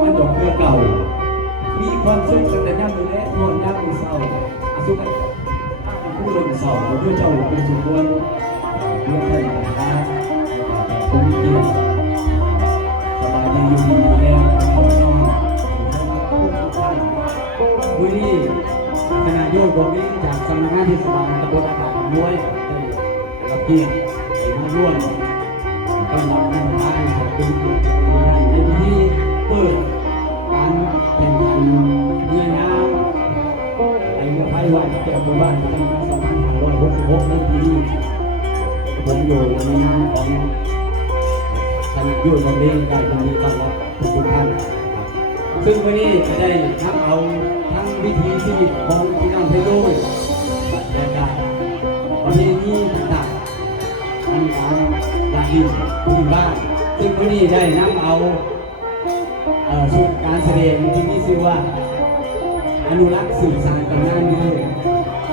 มันดอกเรือเก่า มีความสุขตั้งแต่ย่ำมือและนอนย่ำมือเศร้าอาสุกันผู้ลงเศร้าเพื่อเจ้าเป็นสุขวันเรื่องท่านของข้าผมเกียรติสบายดีอยู่ดีมีแรงขอนอนทุกท่านวันนี้คณะโยกของนี้จากสำนักงานเทศบาลตำบลอาหารน้วยได้รับเกียรติมาร่วมต้อนรับท่านท่านขอบคุณ เรือพายว่ายแก้วหมู่บ้านประจำปี2566นั่นปีนี้ผมอยู่ในนามของคณะยุทธบริการตรงนี้ต้อนรับทุกท่านซึ่งวันนี้จะได้ทั้งเอาทั้งวิถีชีวิตของพี่น้องไทยด้วยบรรยากาศประเพณีต่างๆทำตามอย่างดีที่บ้าน ซึ่งวันนี้ได้นำเอาชุดการแสดงที่มีชื่อว่า อนุรักษ์สื่อสารตำนานนี้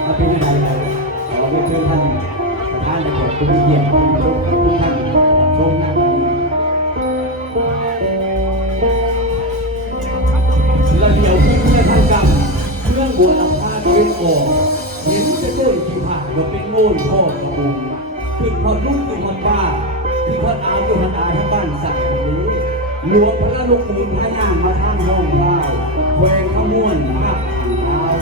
ถ้าเป็นยังไงครับขอเชิญท่านประธานและแขกผู้มีเกียรติทุกท่านชมหน้าที่เราเดี๋ยวที่เพื่อทำกรรมเครื่องบวชลำพาตะเวนออกเห็นจะต้นที่ผ่านว่าเป็นโง่พ่อกระบุงขึ้นพอดลูกขึ้นพอดป้าที่พอดอาอยู่พอดอาทั้งบ้านสั่งแบบนี้หลวงพระลูกมูลพระย่างมาท่างห้องได้ แขวงขมวนมากผ่านดาว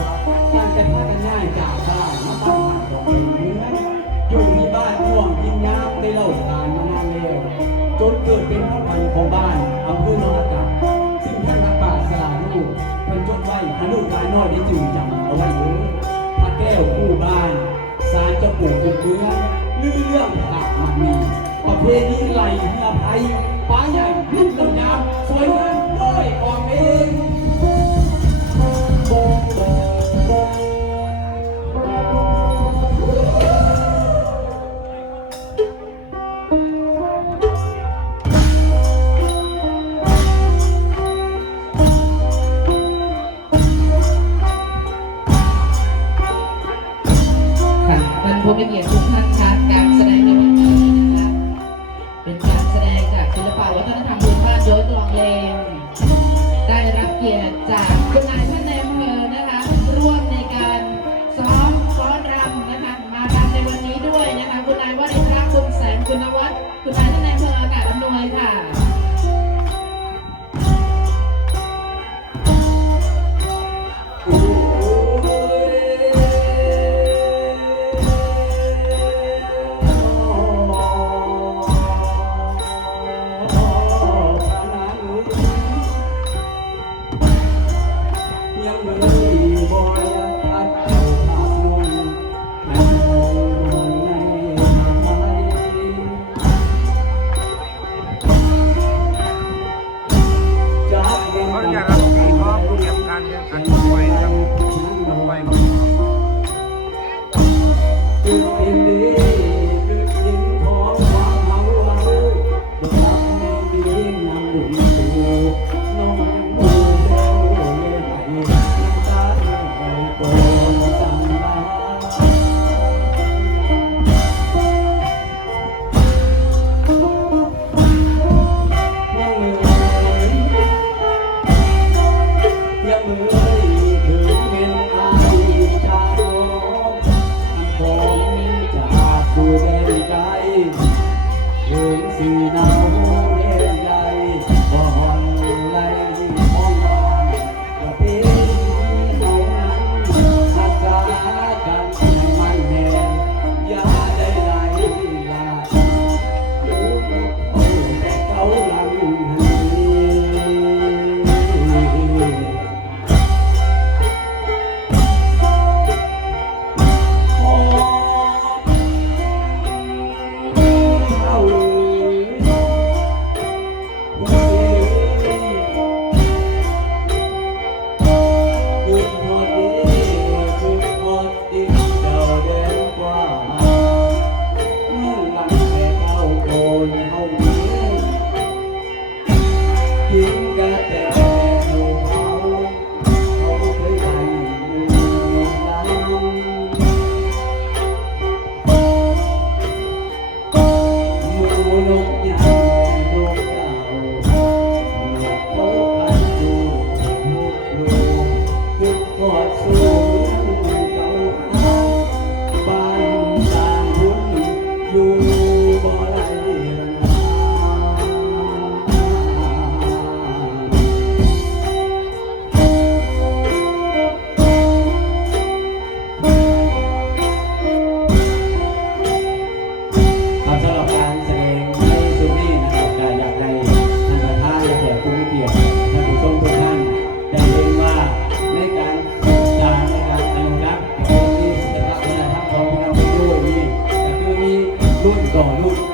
ตั้งแต่พากันง่ายจากบ้านมาบ้านผ่านดอกเป็นเนื้ออยู่ที่บ้านห่วงกินน้ำได้เล่าทานมานานแล้วจนเกิดเป็นพ่อพันธุ์ของบ้านอำเภอนองอากาซึ่งท่านนักป่าสลาลูกเพิ่นจดไว้อนุกายน้อยได้จึงจำเอาไว้เยอะพระแก้วคู่บ้านสารเจ้าปู่กุเมือลือเรื่องหลักมันมีประเพณีไหลเรือไทยป้าใหญ่รุ่นลำยาว จา Thank you. irmão.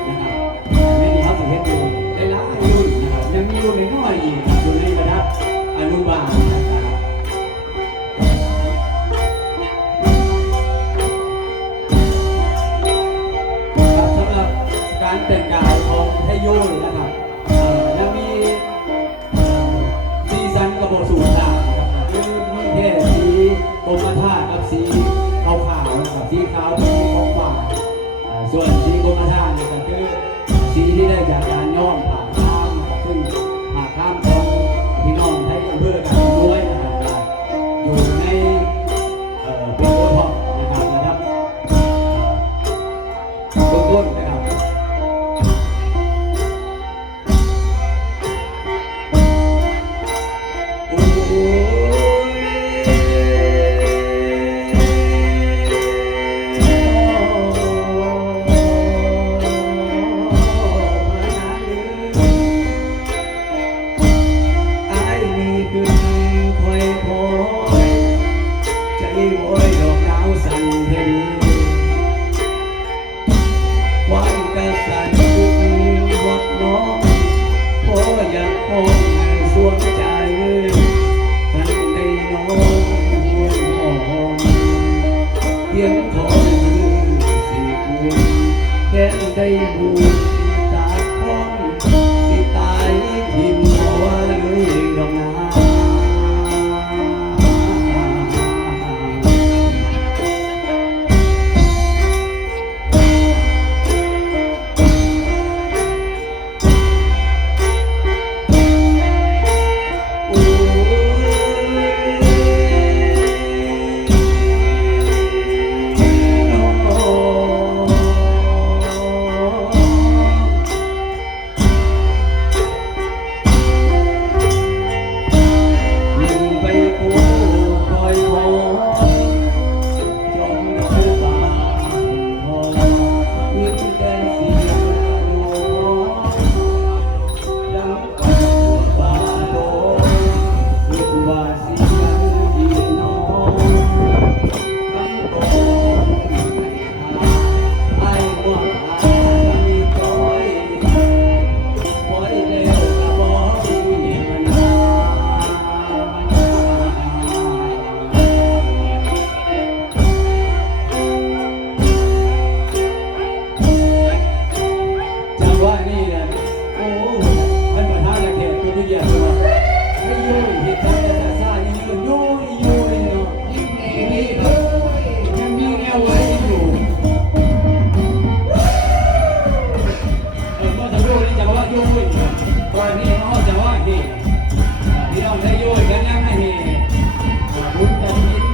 ยุ่ยตอนนี้เขาจะว่าเฮพี่น้องได้ยุ่ยกันยังไงเฮคุณต้อง